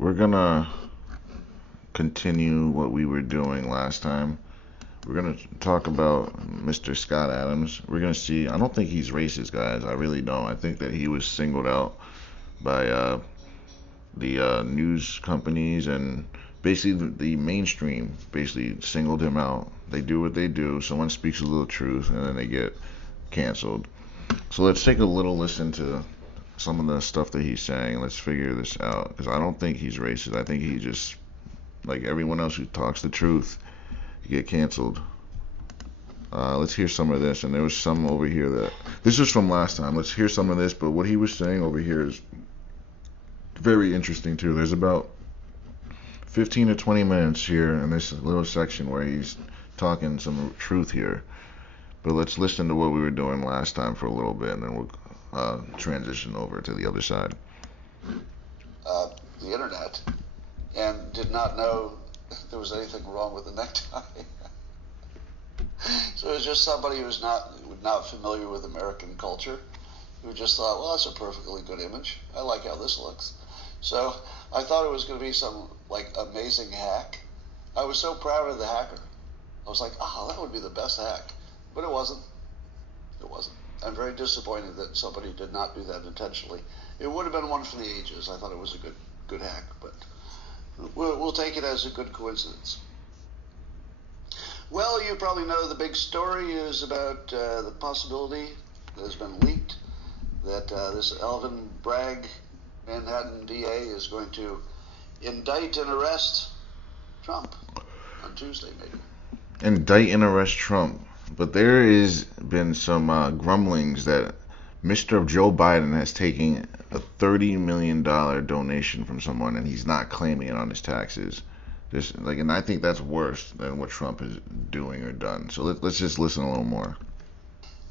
We're gonna continue what we were doing last time. We're gonna talk about Mr. Scott Adams. We're gonna see. I don't think he's racist, guys. I really don't. I think that he was singled out by the news companies and basically the mainstream. Basically singled him out. They do what they do. Someone speaks a little truth, and then they get canceled. So let's take a little listen to some of the stuff that he's saying. Let's figure this out because I don't think he's racist. I think he just like everyone else who talks the truth, you get canceled. Let's hear some of this. And there was some over here that this is from last time. Let's hear some of this. But what he was saying over here is very interesting too. There's about 15 to 20 minutes here in this little section where he's talking some truth here. But let's listen to what we were doing last time for a little bit, and then we'll transition over to the other side. The internet and did not know there was anything wrong with the necktie. So it was just somebody who's not familiar with American culture who just thought, well, that's a perfectly good image. I like how this looks. So I thought it was going to be some like amazing hack. I was so proud of the hacker. I was like, oh, that would be the best hack. But it wasn't. It wasn't. I'm very disappointed that somebody did not do that intentionally. It would have been one for the ages. I thought it was a good hack, but we'll take it as a good coincidence. Well, you probably know the big story is about the possibility that has been leaked that this Alvin Bragg, Manhattan DA, is going to indict and arrest Trump on Tuesday, maybe. Indict and arrest Trump. But there has been some grumblings that Mr. Joe Biden has taken a $30 million donation from someone and he's not claiming it on his taxes. And I think that's worse than what Trump is doing or done. So let's just listen a little more.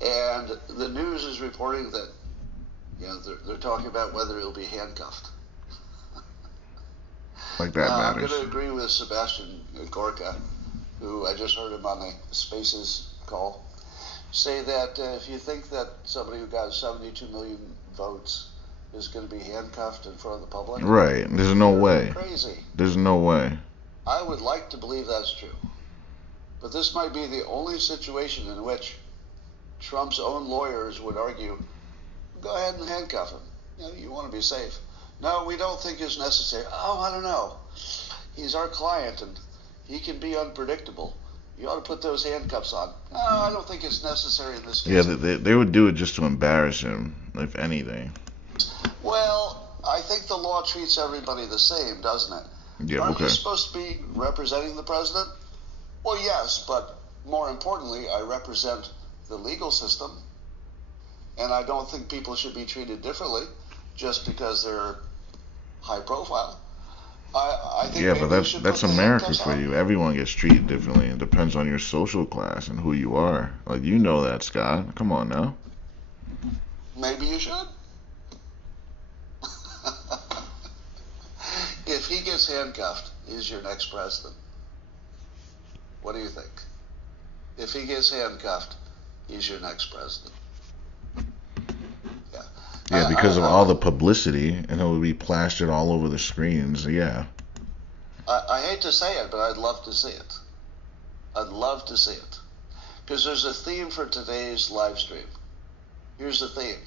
And the news is reporting that they're talking about whether he'll be handcuffed. Like that I'm matters. going to agree with Sebastian Gorka, who I just heard him on the Spaces call, say that if you think that somebody who got 72 million votes is going to be handcuffed in front of the public, Right. There's no way. Crazy. There's no way. I would like to believe that's true. But this might be the only situation in which Trump's own lawyers would argue, go ahead and handcuff him. You want to be safe. No, we don't think it's necessary. Oh, I don't know. He's our client and he can be unpredictable. You ought to put those handcuffs on. No, I don't think it's necessary in this case. Yeah, they would do it just to embarrass him, if anything. Well, I think the law treats everybody the same, doesn't it? Yeah, Aren't okay. you supposed to be representing the president? Well, yes, but more importantly, I represent the legal system, and I don't think people should be treated differently just because they're high profile. I think Yeah, maybe but we should that's put the America handcuffs for on. you. Everyone gets treated differently. It depends on your social class and who you are. Like, you know that, Scott. Come on now. Maybe you should. If he gets handcuffed, he's your next president. What do you think? If he gets handcuffed, he's your next president. Yeah. Yeah, because of all the publicity, and it would be plastered all over the screens. Yeah. I hate to say it, but I'd love to see it. I'd love to see it. Because there's a theme for today's live stream. Here's the theme.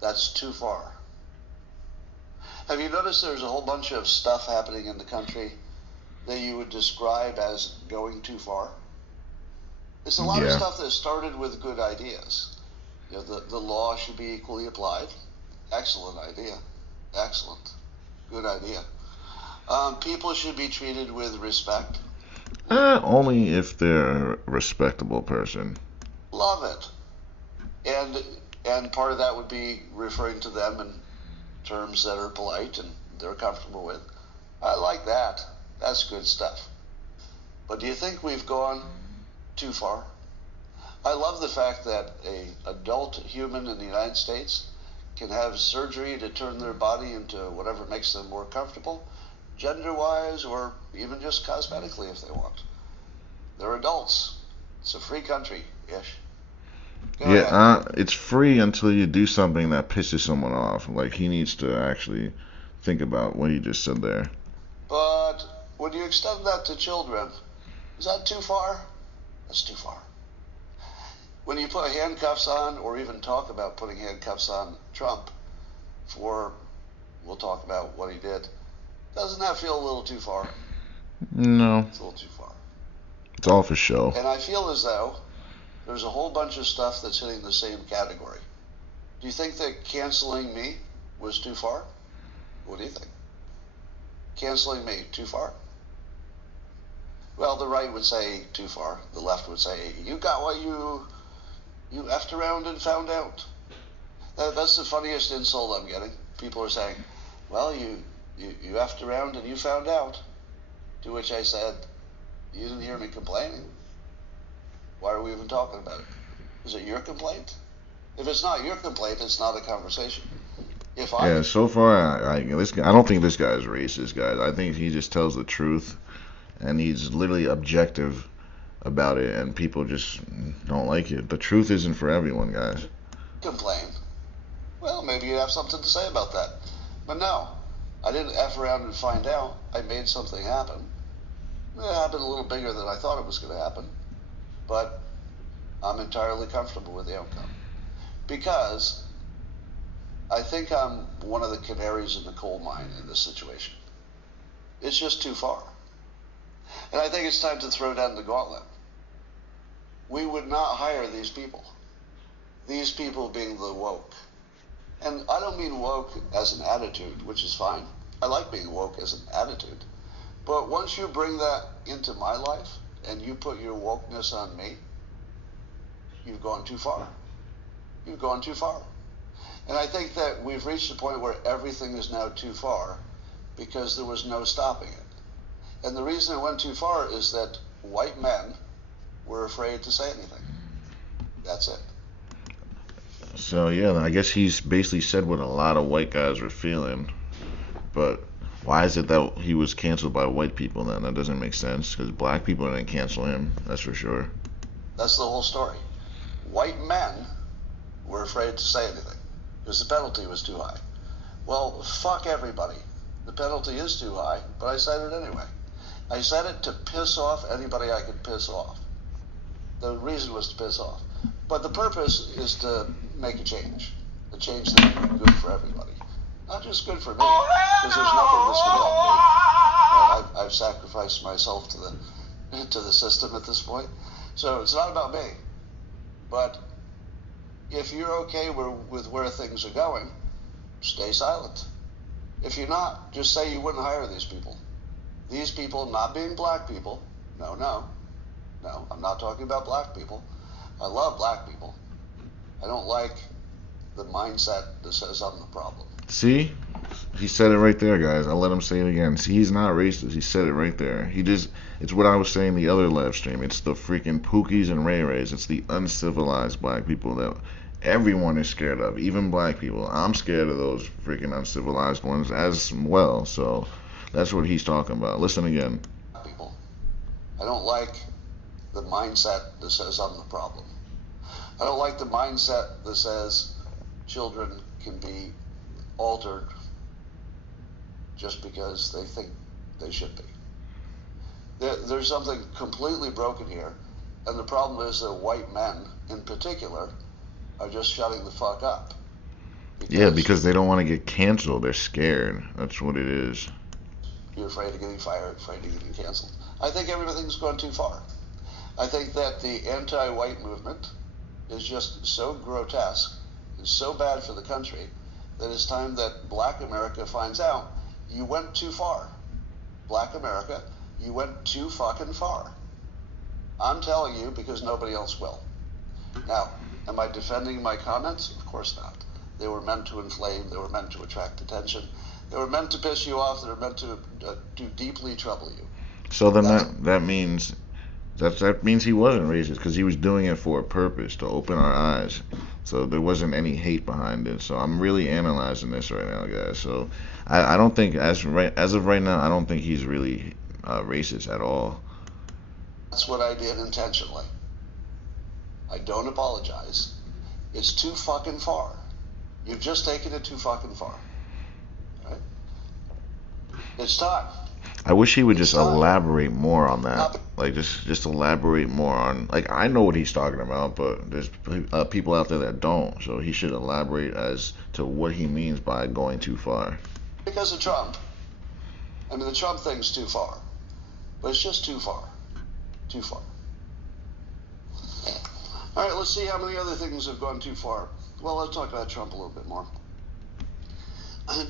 That's too far. Have you noticed there's a whole bunch of stuff happening in the country that you would describe as going too far? It's a lot of Yeah. stuff that started with good ideas. The law should be equally applied. Excellent idea. Excellent. Good idea. People should be treated with respect. Only if they're a respectable person. Love it. And part of that would be referring to them in terms that are polite and they're comfortable with. I like that. That's good stuff. But do you think we've gone too far? I love the fact that an adult human in the United States can have surgery to turn their body into whatever makes them more comfortable, gender-wise or even just cosmetically if they want. They're adults. It's a free country-ish. Yeah, it's free until you do something that pisses someone off. Like, he needs to actually think about what he just said there. But when you extend that to children, is that too far? That's too far. When you put handcuffs on, or even talk about putting handcuffs on Trump for, we'll talk about what he did, doesn't that feel a little too far? No. It's a little too far. It's all for show. And I feel as though there's a whole bunch of stuff that's hitting the same category. Do you think that canceling me was too far? What do you think? Canceling me, too far? Well, the right would say too far. The left would say, you got what you effed around and found out. That's the funniest insult I'm getting. People are saying, well, you effed around and you found out. To which I said, you didn't hear me complaining. Why are we even talking about it? Is it your complaint? If it's not your complaint, it's not a conversation. Yeah, so far, I don't think this guy is racist, guys. I think he just tells the truth, and he's literally objective about it, and people just don't like it. The truth isn't for everyone, guys. Complain. Well, maybe you have something to say about that. But no, I didn't F around and find out. I made something happen. It happened a little bigger than I thought it was going to happen. But I'm entirely comfortable with the outcome. Because I think I'm one of the canaries in the coal mine in this situation. It's just too far. And I think it's time to throw down the gauntlet. We would not hire these people. These people being the woke. And I don't mean woke as an attitude, which is fine. I like being woke as an attitude. But once you bring that into my life and you put your wokeness on me, you've gone too far. You've gone too far. And I think that we've reached a point where everything is now too far because there was no stopping it. And the reason it went too far is that white men were afraid to say anything. That's it. So, yeah, I guess he's basically said what a lot of white guys were feeling. But why is it that he was canceled by white people then? That doesn't make sense, because black people didn't cancel him, that's for sure. That's the whole story. White men were afraid to say anything because the penalty was too high. Well, fuck everybody. The penalty is too high, but I said it anyway. I said it to piss off anybody I could piss off. The reason was to piss off. But the purpose is to make a change that would be good for everybody. Not just good for me, because there's nothing that's going to help me. I've sacrificed myself to the system at this point. So it's not about me. But if you're okay with where things are going, stay silent. If you're not, just say you wouldn't hire these people. These people not being black people. No, I'm not talking about black people. I love black people. I don't like the mindset that says I'm the problem. See? He said it right there, guys. I'll let him say it again. See, he's not racist. He said it right there. It's what I was saying the other live stream. It's the freaking Pookies and Ray Rays. It's the uncivilized black people that everyone is scared of, even black people. I'm scared of those freaking uncivilized ones as well. So that's what he's talking about. Listen again. People. I don't like the mindset that says I'm the problem. I don't like the mindset that says children can be altered just because they think they should be. There's something completely broken here, and the problem is that white men in particular are just shutting the fuck up. Because they don't want to get canceled. They're scared. That's what it is. You're afraid of getting fired, afraid of getting canceled. I think everything's gone too far. I think that the anti-white movement is just so grotesque and so bad for the country that it's time that black America finds out you went too far. Black America, you went too fucking far. I'm telling you because nobody else will. Now, am I defending my comments? Of course not. They were meant to inflame. They were meant to attract attention. They were meant to piss you off. They were meant to deeply trouble you. So then that means he wasn't racist, because he was doing it for a purpose, to open our eyes. So there wasn't any hate behind it. So I'm really analyzing this right now, guys. So I don't think, as of right now, I don't think he's really racist at all. That's what I did intentionally. I don't apologize. It's too fucking far. You've just taken it too fucking far. Right? It's time. I wish he would It's just time. elaborate more on that. Not Like just elaborate more on. Like I know what he's talking about, but there's people out there that don't. So he should elaborate as to what he means by going too far. because of Trump. I mean, the Trump thing's too far, but it's just too far. Too far. All right, let's see how many other things have gone too far. Well, let's talk about Trump a little bit more.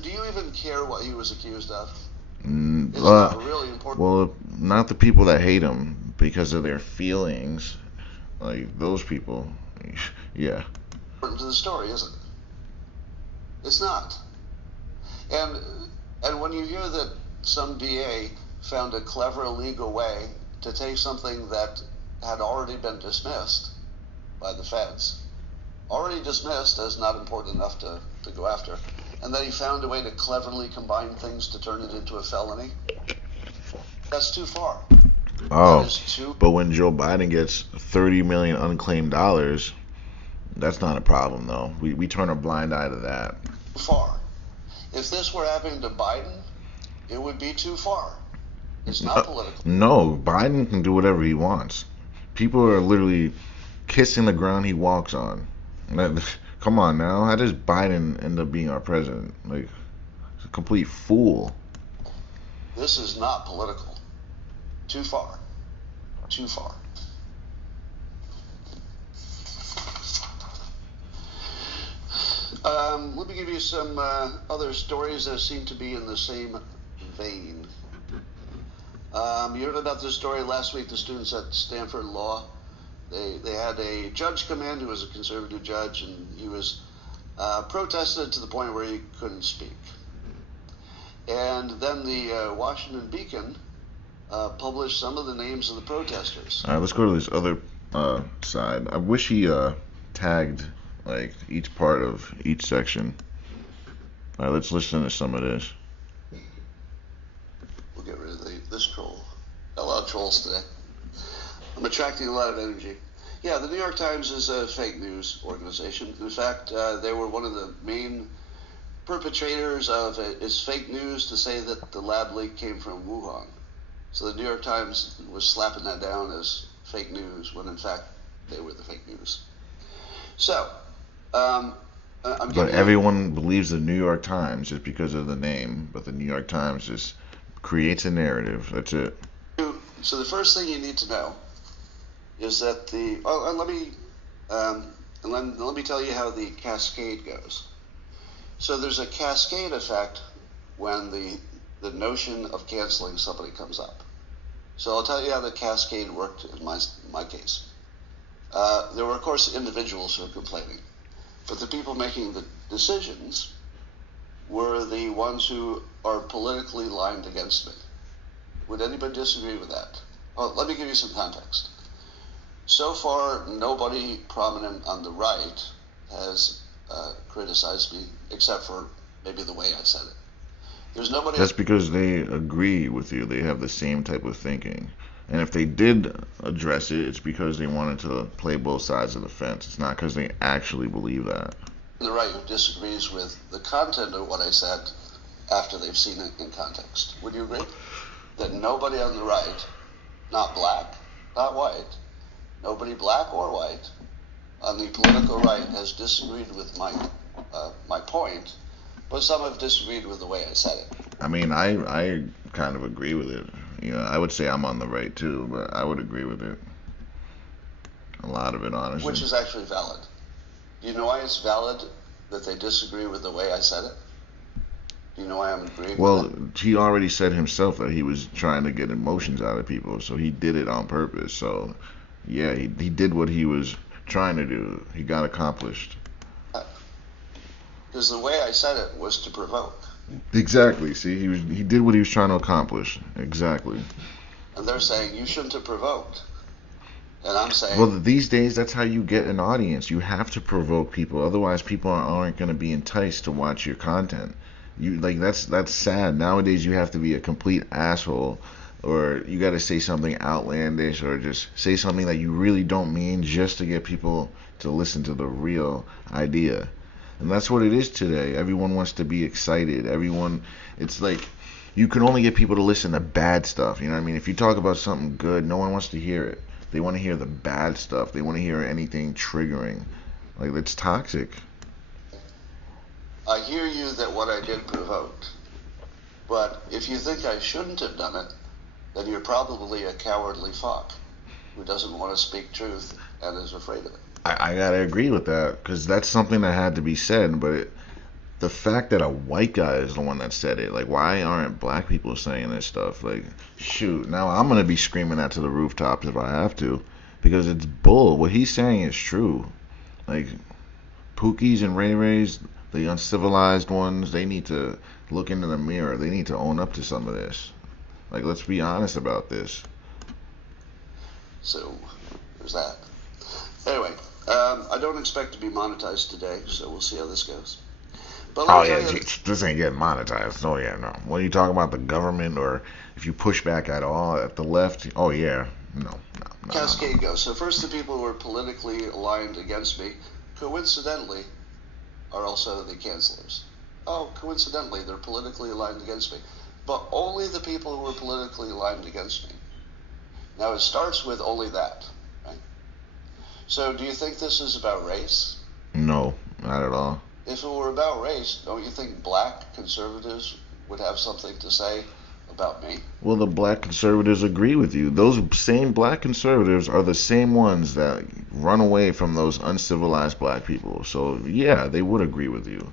Do you even care what he was accused of? It's not really important. Well, not the people that hate him because of their feelings, like those people. Yeah. To the story, is it? It's not. And when you hear that some DA found a clever legal way to take something that had already been dismissed by the feds, already dismissed as not important enough to go after, and then he found a way to cleverly combine things to turn it into a felony, that's too far. Oh, That is too but when Joe Biden gets 30 million unclaimed dollars, that's not a problem though. We turn a blind eye to that. far. If this were happening to Biden, it would be too far. It's not political. No, Biden can do whatever he wants. People are literally kissing the ground he walks on. Come on now, how does Biden end up being our president? Like, he's a complete fool. This is not political. Too far. Too far. Let me give you some other stories that seem to be in the same vein. You heard about this story last week, the students at Stanford Law. They had a judge come in who was a conservative judge, and he was protested to the point where he couldn't speak. And then the Washington Beacon published some of the names of the protesters. All right, let's go to this other side. I wish he tagged like each part of each section. All right, let's listen to some of this. We'll get rid of this troll. A lot of trolls today. I'm attracting a lot of energy. Yeah, the New York Times is a fake news organization. In fact, they were one of the main perpetrators of it's fake news to say that the lab leak came from Wuhan. So the New York Times was slapping that down as fake news when in fact they were the fake news. So, But everyone believes the New York Times just because of the name, but the New York Times just creates a narrative. That's it. So the first thing you need to know is that let me tell you how the cascade goes. So there's a cascade effect when the notion of canceling somebody comes up. So I'll tell you how the cascade worked in my case. There were, of course, individuals who were complaining, but the people making the decisions were the ones who are politically lined against me. Would anybody disagree with that? Well, let me give you some context. So far, nobody prominent on the right has criticized me, except for maybe the way I said it. There's nobody. That's because they agree with you. They have the same type of thinking. And if they did address it, it's because they wanted to play both sides of the fence. It's not because they actually believe that. On the right who disagrees with the content of what I said after they've seen it in context. Would you agree? That nobody on the right, not black, not white, nobody black or white on the political right has disagreed with my point, but some have disagreed with the way I said it. I mean, I kind of agree with it. You know, I would say I'm on the right too, but I would agree with it. A lot of it, honestly. Which is actually valid. Do you know why it's valid that they disagree with the way I said it? Do you know why I'm agreeing Well, with that? he already said himself that he was trying to get emotions out of people, so he did it on purpose. So, yeah, he did what he was trying to do. He got accomplished. Because the way I said it was to provoke. Exactly. See, he did what he was trying to accomplish. Exactly. And they're saying, you shouldn't have provoked. And I'm saying... Well, these days, that's how you get an audience. You have to provoke people. Otherwise, people aren't going to be enticed to watch your content. That's sad. Nowadays, you have to be a complete asshole, or you got to say something outlandish, or just say something that you really don't mean just to get people to listen to the real idea. And that's what it is today. Everyone wants to be excited. It's like you can only get people to listen to bad stuff. You know what I mean? If you talk about something good, no one wants to hear it. They want to hear the bad stuff. They want to hear anything triggering. Like, it's toxic. I hear you that what I did provoked. But if you think I shouldn't have done it, then you're probably a cowardly fuck who doesn't want to speak truth and is afraid of it. I gotta agree with that, because that's something that had to be said, but the fact that a white guy is the one that said it, like, why aren't black people saying this stuff? Like, shoot, now I'm gonna be screaming that to the rooftops if I have to, because it's bull. What he's saying is true. Like, Pookies and Ray Rays, the uncivilized ones, they need to look into the mirror. They need to own up to some of this. Like, let's be honest about this. So, there's that. Anyway, I don't expect to be monetized today, so we'll see how this goes. But oh yeah, this ain't getting monetized. Oh yeah, no. When you talk about the government, or if you push back at all at the left, oh yeah, no. Cascade goes. So first, the people who are politically aligned against me, coincidentally, are also the cancelers. Oh, coincidentally, they're politically aligned against me. But only the people who are politically aligned against me. Now, it starts with only that, right? So do you think this is about race? No, not at all. If it were about race, don't you think black conservatives would have something to say about me? Well, the black conservatives agree with you. Those same black conservatives are the same ones that run away from those uncivilized black people. So, yeah, they would agree with you.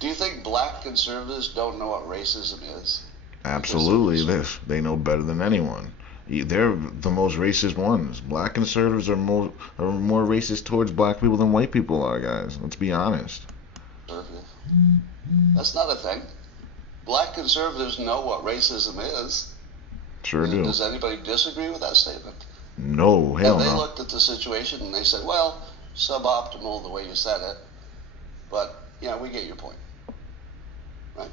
Do you think black conservatives don't know what racism is? Absolutely. They know better than anyone. They're the most racist ones. Black conservatives are more racist towards black people than white people are, guys. Let's be honest. That's not a thing. Black conservatives know what racism is. Sure do. Does anybody disagree with that statement? No, hell no. They looked at the situation and they said, well, suboptimal the way you said it, but, yeah, we get your point. Right?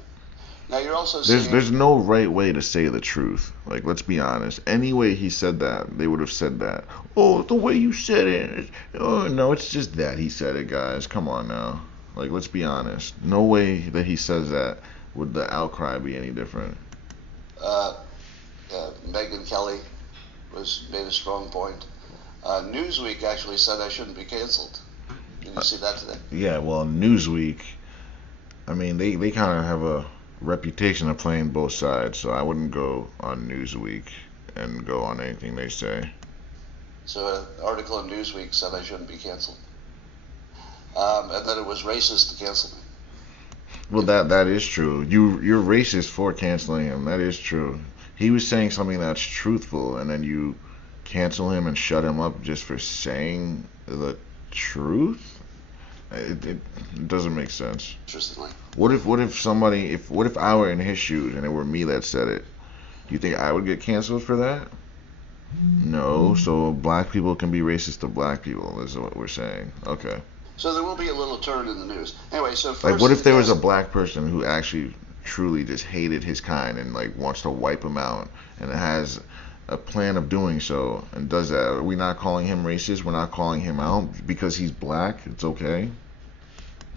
Now, you're also saying... There's no right way to say the truth. Like, let's be honest. Any way he said that, they would have said that. Oh, the way you said it. Oh, no, it's just that he said it, guys. Come on now. Like, let's be honest. No way that he says that would the outcry be any different. Megyn Kelly made a strong point. Newsweek actually said I shouldn't be canceled. Did you see that today? Yeah, well, Newsweek, I mean, they kind of have a reputation of playing both sides, so I wouldn't go on Newsweek and go on anything they say. So an article in Newsweek said I shouldn't be canceled. And that it was racist to cancel me. Well, that is true. You're racist for canceling him. That is true. He was saying something that's truthful, and then you cancel him and shut him up just for saying the truth? It doesn't make sense. Interestingly. What if I were in his shoes and it were me that said it? Do you think I would get canceled for that? No. So black people can be racist to black people, is what we're saying. Okay. So there will be a little turn in the news. Anyway, so first, like, what if there was a black person who actually truly just hated his kind and like wants to wipe him out and has a plan of doing so and does that? Are we not calling him racist? We're not calling him out because he's black? It's okay?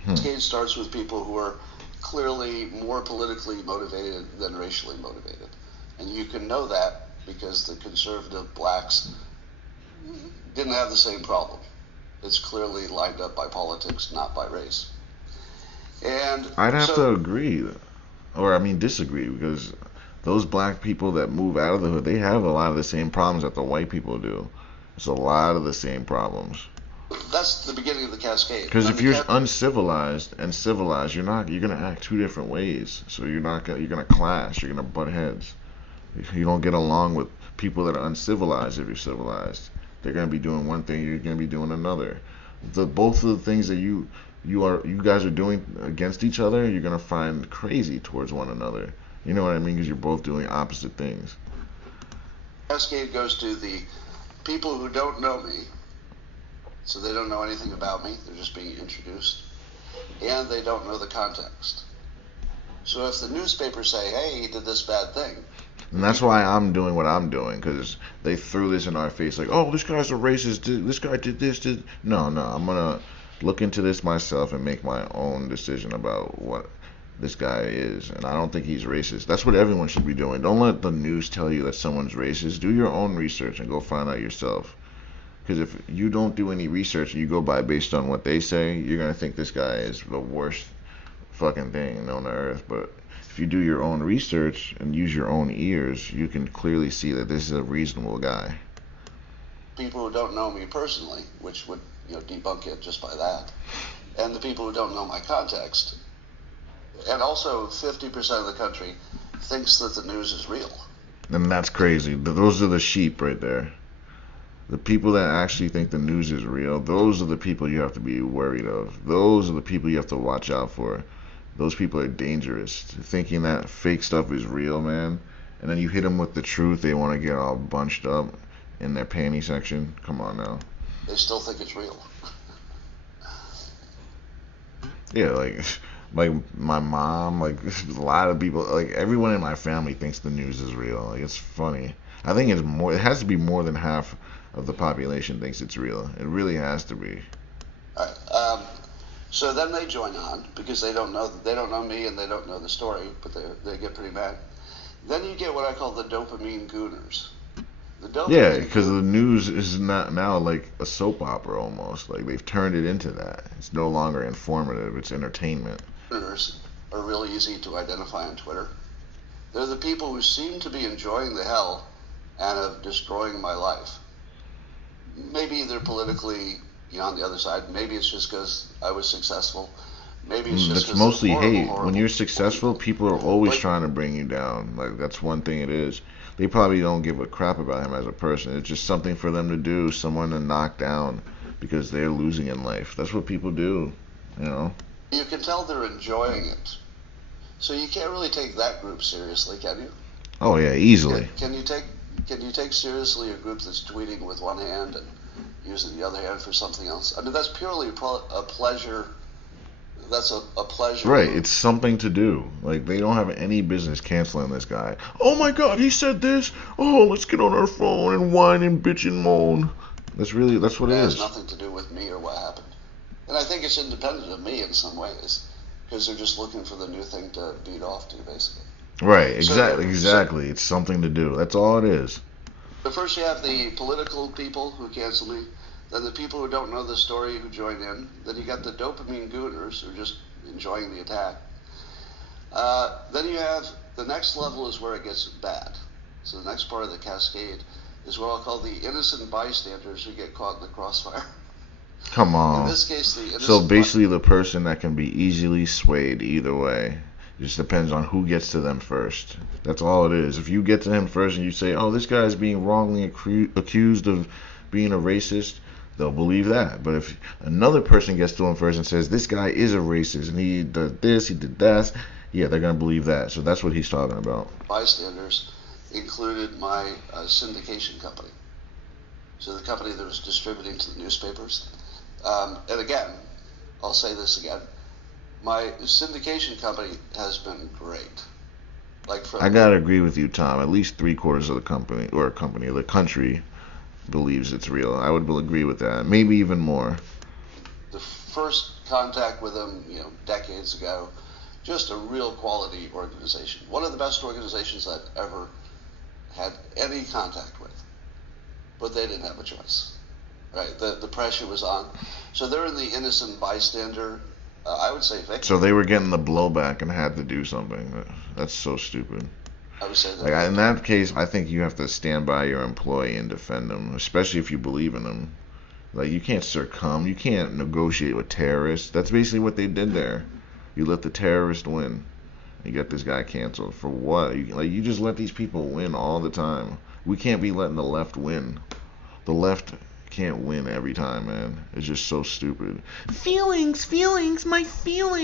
Cascade starts with people who are clearly more politically motivated than racially motivated. And you can know that because the conservative blacks didn't have the same problem. It's clearly lined up by politics, not by race. And I'd have to agree, or I mean disagree, because those black people that move out of the hood, they have a lot of the same problems that the white people do. It's a lot of the same problems. That's the beginning of the cascade. Because if you're uncivilized and civilized, you're gonna act two different ways. So you're gonna clash. You're gonna butt heads. You don't get along with people that are uncivilized if you're civilized. They're gonna be doing one thing, you're gonna be doing another. Both of the things that you guys are doing against each other, you're gonna find crazy towards one another. You know what I mean? Because you're both doing opposite things. Cascade goes to the people who don't know me, so they don't know anything about me. They're just being introduced, and they don't know the context. So if the newspapers say, "Hey, he did this bad thing," and that's why I'm doing what I'm doing, because they threw this in our face like, oh, this guy's a racist, this guy did this, No, I'm going to look into this myself and make my own decision about what this guy is, and I don't think he's racist. That's what everyone should be doing. Don't let the news tell you that someone's racist. Do your own research and go find out yourself. Because if you don't do any research and you go by based on what they say, you're gonna think this guy is the worst fucking thing known to earth. But if you do your own research and use your own ears, you can clearly see that this is a reasonable guy. People who don't know me personally, which would debunk it just by that, and the people who don't know my context, and also 50% of the country thinks that the news is real. And that's crazy. Those are the sheep right there. The people that actually think the news is real, those are the people you have to be worried of. Those are the people you have to watch out for. Those people are dangerous. Thinking that fake stuff is real, man, and then you hit them with the truth, they want to get all bunched up in their panty section. Come on now. They still think it's real. Yeah, like my mom, like a lot of people, like everyone in my family thinks the news is real. Like it's funny. I think it's more. It has to be more than half of the population thinks it's real. It really has to be. All right. So then they join on because they don't know me and they don't know the story, but they get pretty mad. Then you get what I call the dopamine gooners. Yeah, because the news is not now like a soap opera almost. Like they've turned it into that. It's no longer informative. It's entertainment. Gooners are really easy to identify on Twitter. They're the people who seem to be enjoying the hell and of destroying my life. Maybe they're politically on the other side. Maybe it's just because I was successful. Maybe it's just because mostly hate. Horrible. When you're successful, people are always trying to bring you down. Like that's one thing it is. They probably don't give a crap about him as a person. It's just something for them to do, someone to knock down because they're losing in life. That's what people do, You can tell they're enjoying it. So you can't really take that group seriously, can you? Oh yeah, easily. Can you take seriously a group that's tweeting with one hand and using the other hand for something else? I mean, that's purely a pleasure. That's a pleasure. Right, it's something to do. Like, they don't have any business canceling this guy. Oh my god, he said this? Oh, let's get on our phone and whine and bitch and moan. That's what it is. It has nothing to do with me or what happened. And I think it's independent of me in some ways, because they're just looking for the new thing to beat off to, basically. Right, exactly. It's something to do. That's all it is. So first you have the political people who cancel me, then the people who don't know the story who join in, then you got the dopamine gooners who are just enjoying the attack. Then you have the next level is where it gets bad. So the next part of the cascade is what I'll call the innocent bystanders who get caught in the crossfire. Come on. In this case, the innocent So basically the person that can be easily swayed either way. It just depends on who gets to them first. That's all it is. If you get to him first and you say, oh, this guy's being wrongly accused of being a racist, they'll believe that. But if another person gets to him first and says, this guy is a racist and he did this, he did that, yeah, they're going to believe that. So that's what he's talking about. Bystanders included my syndication company. So the company that was distributing to the newspapers. And again, I'll say this again. My syndication company has been great. I gotta agree with you, Tom. At least 3/4 of the country believes it's real. I would agree with that. Maybe even more. The first contact with them, decades ago, just a real quality organization. One of the best organizations I've ever had any contact with. But they didn't have a choice. Right? The pressure was on. So they're in the innocent bystander, I would say victim. So they were getting the blowback and had to do something. That's so stupid. I would say that. In that case, I think you have to stand by your employee and defend them, especially if you believe in them. Like, you can't succumb. You can't negotiate with terrorists. That's basically what they did there. You let the terrorist win. You get this guy canceled. For what? You just let these people win all the time. We can't be letting the left win. The left can't win every time, man. It's just so stupid. Feelings, my feelings.